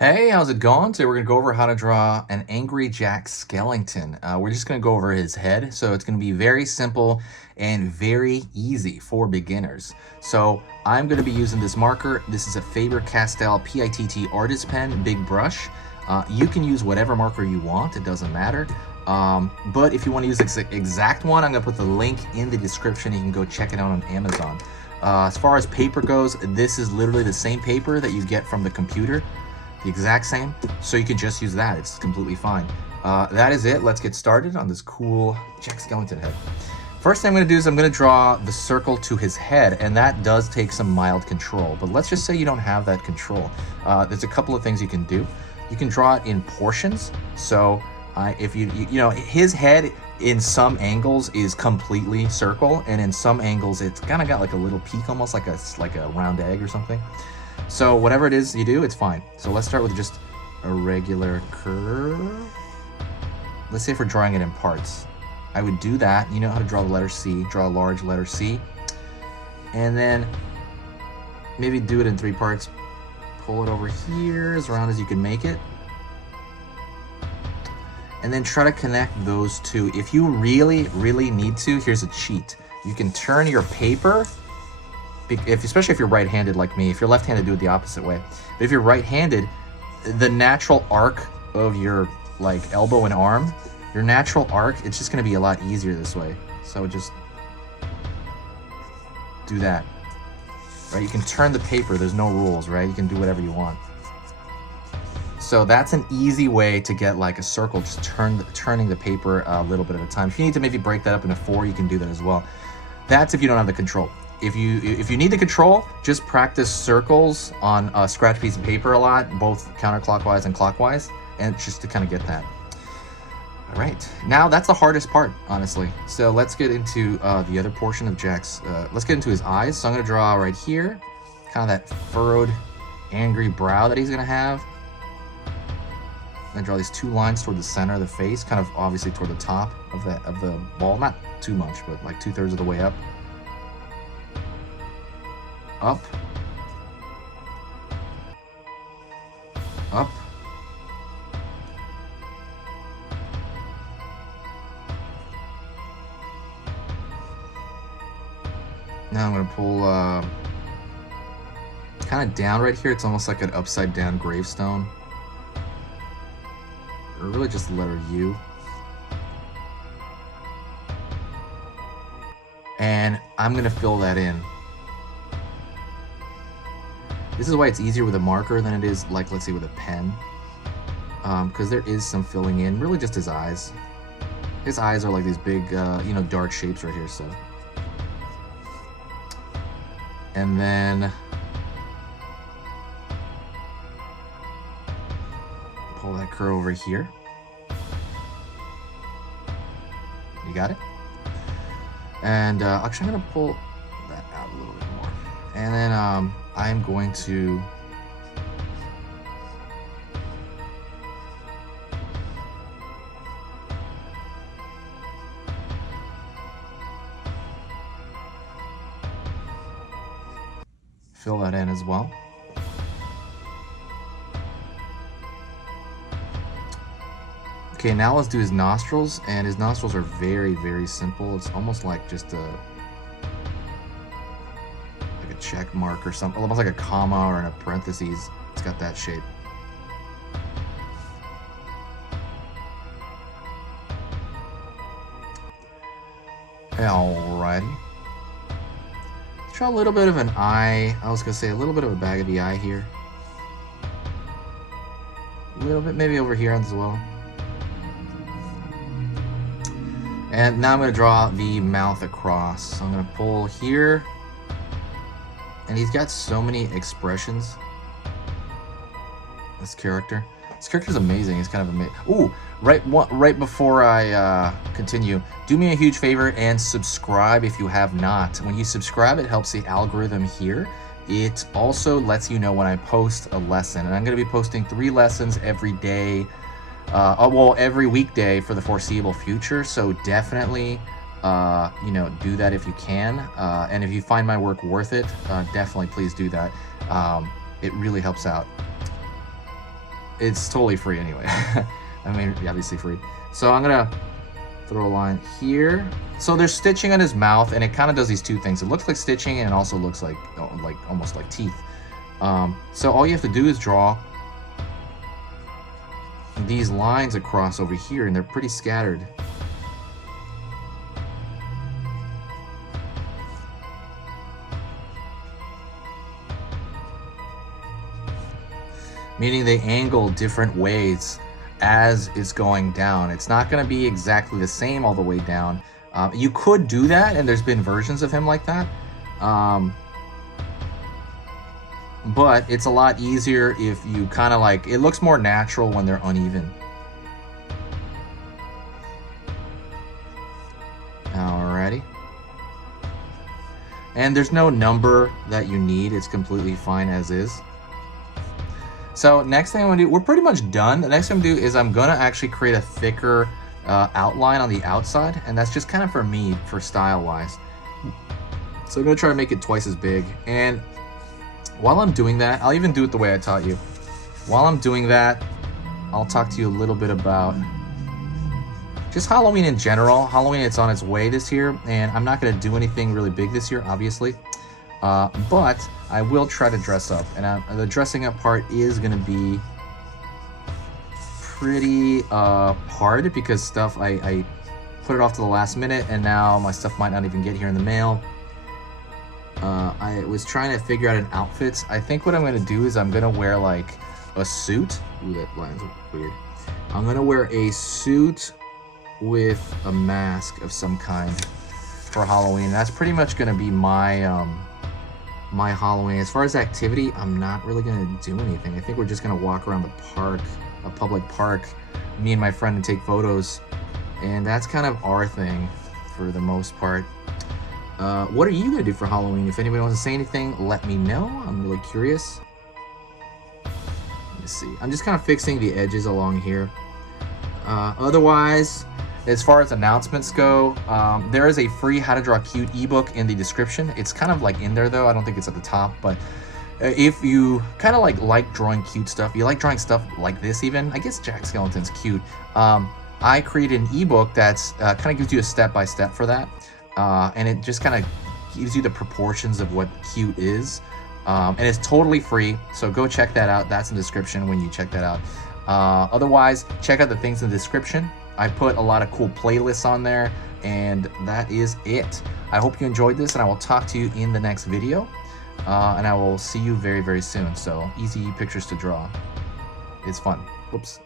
Hey, how's it going? Today we're going to go over how to draw an angry Jack Skellington. We're just going to go over his head, so it's going to be very simple and very easy for beginners. So I'm going to be using this marker. This is a Faber-Castell PITT artist pen, big brush. You can use whatever marker you want, it doesn't matter. But if you want to use the exact one, I'm going to put the link in the description. You can go check it out on Amazon. As far as paper goes, this is literally the same paper that you get from the computer. The exact same, so you can just use that. It's completely fine. That is it. Let's get started on this cool Jack Skellington head. First thing I'm going to do is I'm going to draw the circle to his head, and that does take some mild control. But let's just say you don't have that control. There's a couple of things you can do. You can draw it in portions. So if you know, his head in some angles is completely circle, and in some angles it's kind of got like a little peak, almost like a round egg or something. So whatever it is you do, it's fine. So let's start with just a regular curve. Let's say if we're drawing it in parts. I would do that. You know how to draw the letter C. Draw a large letter C. And then maybe do it in 3 parts. Pull it over here as round as you can make it. And then try to connect those two. If you really, really need to, here's a cheat. You can turn your paper, especially if you're right-handed like me. If you're left-handed, do it the opposite way. But if you're right-handed, the natural arc of your elbow and arm, your natural arc, it's just going to be a lot easier this way. So just do that. Right? You can turn the paper. There's no rules, right? You can do whatever you want. So that's an easy way to get like a circle, just turning the paper a little bit at a time. If you need to maybe break that up into 4, you can do that as well. That's if you don't have the control. If you need the control, just practice circles on a scratch piece of paper a lot, both counterclockwise and clockwise, and just to kind of get that. All right, now that's the hardest part, honestly. So let's get into the other portion of Jack's, let's get into his eyes. So I'm gonna draw right here, kind of that furrowed, angry brow that he's gonna have. I'm gonna draw these 2 lines toward the center of the face, kind of obviously toward the top of the ball, not too much, but like 2/3 of the way up. Up, up, now I'm going to pull kind of down right here. It's almost like an upside down gravestone, or really just the letter U. And I'm going to fill that in. This is why it's easier with a marker than it is, like, let's say with a pen, because there is some filling in, really just his eyes. His eyes are like these big, dark shapes right here, so. And then pull that curve over here. You got it? And actually I'm gonna pull that out a little bit more. And then I'm going to fill that in as well. Okay, now let's do his nostrils, and his nostrils are very, very simple. It's almost like just a check mark or something, almost like a comma or in a parentheses. It's got that shape. Alrighty. Let's draw a little bit of an eye. I was gonna say a little bit of a bag of the eye here. A little bit maybe over here as well. And now I'm gonna draw the mouth across. So I'm gonna pull here. And he's got so many expressions. This character's amazing. He's kind of amazing. Ooh, right before I continue, do me a huge favor and subscribe if you have not. When you subscribe, it helps the algorithm here. It also lets you know when I post a lesson, and I'm going to be posting 3 lessons every day. Every weekday for the foreseeable future. So definitely do that if you can, and if you find my work worth it, definitely please do that. It really helps out. it's totally free anyway. I mean, obviously free. So I'm gonna throw a line here. So there's stitching on his mouth, and it kind of does these two things. It looks like stitching, and it also looks like almost like teeth. So all you have to do is draw these lines across over here, and they're pretty scattered. Meaning they angle different ways as it's going down. It's not going to be exactly the same all the way down. You could do that, and there's been versions of him like that. But it's a lot easier if you kind of like, it looks more natural when they're uneven. Alrighty. And there's no number that you need. It's completely fine as is. So next thing I'm gonna do, we're pretty much done. The next thing I'm gonna do is I'm gonna actually create a thicker outline on the outside, and that's just kind of for me, for style wise. So I'm gonna try to make it twice as big. And while I'm doing that, I'll even do it the way I taught you. While I'm doing that, I'll talk to you a little bit about just Halloween in general. Halloween, it's on its way this year, and I'm not gonna do anything really big this year, obviously. But I will try to dress up, and the dressing up part is going to be pretty hard because stuff I put it off to the last minute, and now my stuff might not even get here in the mail. I was trying to figure out an outfit. I think what I'm going to do is I'm going to wear like a suit. Ooh, that line's weird. I'm going to wear a suit with a mask of some kind for Halloween. That's pretty much going to be my my Halloween. As far as activity, I'm not really gonna do anything. I think we're just gonna walk around the park, a public park, me and my friend, and take photos, and that's kind of our thing for the most part. What are you gonna do for Halloween? If anybody wants to say anything, let me know. I'm really curious. Let me see. I'm just kind of fixing the edges along here. Otherwise, as far as announcements go, there is a free How to Draw Cute ebook in the description. It's kind of like in there though. I don't think it's at the top, but if you kind of like drawing cute stuff, you like drawing stuff like this even, I guess Jack Skellington's cute. I created an ebook that's kind of gives you a step-by-step for that. And it just kind of gives you the proportions of what cute is. And it's totally free, so go check that out. That's in the description when you check that out. Otherwise, check out the things in the description. I put a lot of cool playlists on there, and that is it. I hope you enjoyed this, and I will talk to you in the next video. And I will see you very, very soon. So, easy pictures to draw. It's fun. Whoops.